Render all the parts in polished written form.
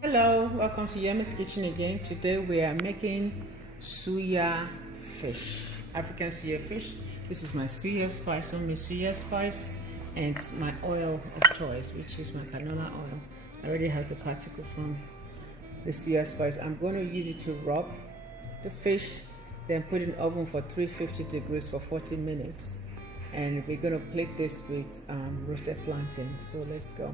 Hello, welcome to Yemi's Kitchen again. Today we are making Suya fish, African Suya fish. This is my Suya spice, Suya spice, and my oil of choice, which is my canola oil. I already have the particle from the Suya spice. I'm going to use it to rub the fish, then put in the oven for 350 degrees for 40 minutes. And we're going to plate this with roasted plantain. So let's go.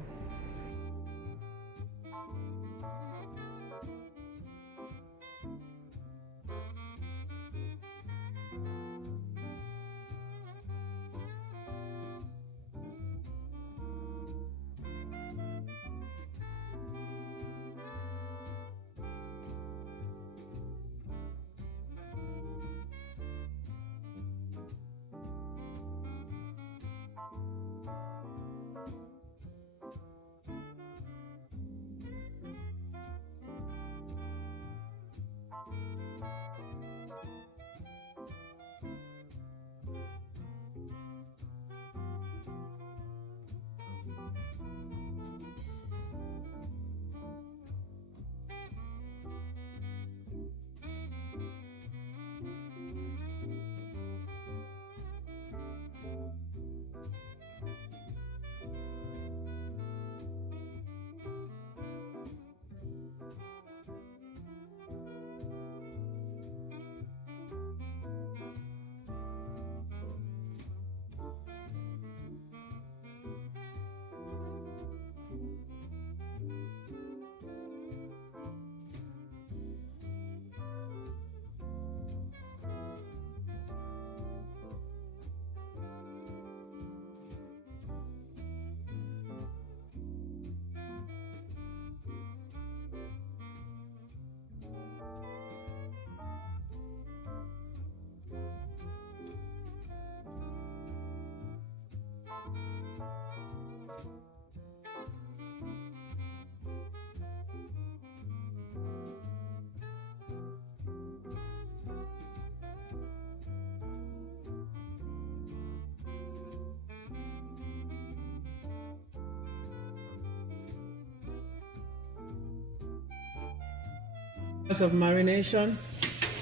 Of marination,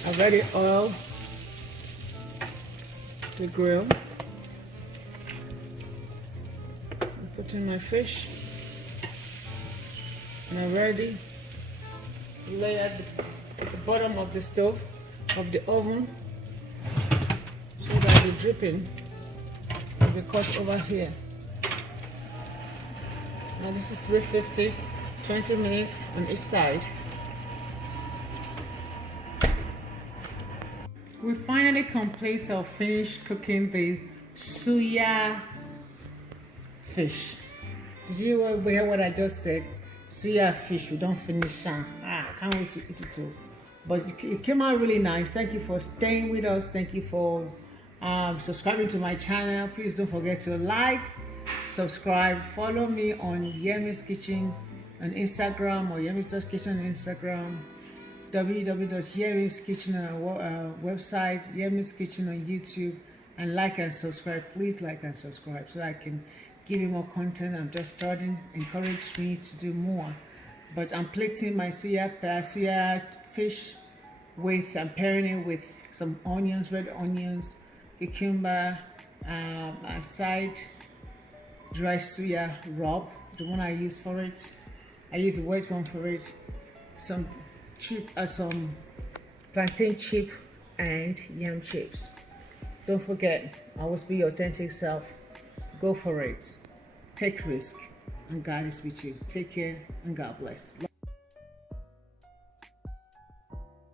I've already oiled the grill. I put in my fish and I already layered the bottom of the stove of the oven so that the dripping will be cut over here. Now this is 350, 20 minutes on each side. We finally complete or finished cooking the Suya fish. Did you hear what I just said? Suya fish, we don't finish. Can't wait to eat it too. But it came out really nice. Thank you for staying with us. Thank you for subscribing to my channel. Please don't forget to like, subscribe, follow me on Yemi's Kitchen on Instagram or Yemi's Kitchen on Instagram. www.Yemi's Kitchen on our website, Yemi's Kitchen on YouTube, and like and subscribe. Please like and subscribe so I can give you more content. I'm just starting. Encourage me to do more. But I'm plating my Suya fish with, I'm pairing it with some onions, red onions, cucumber, a side dry Suya rub, the one I use for it. I use the wet one for it. Some plantain chip and yam chips. Don't forget, always be your authentic self. Go for it. Take risk, and God is with you. Take care, and God bless.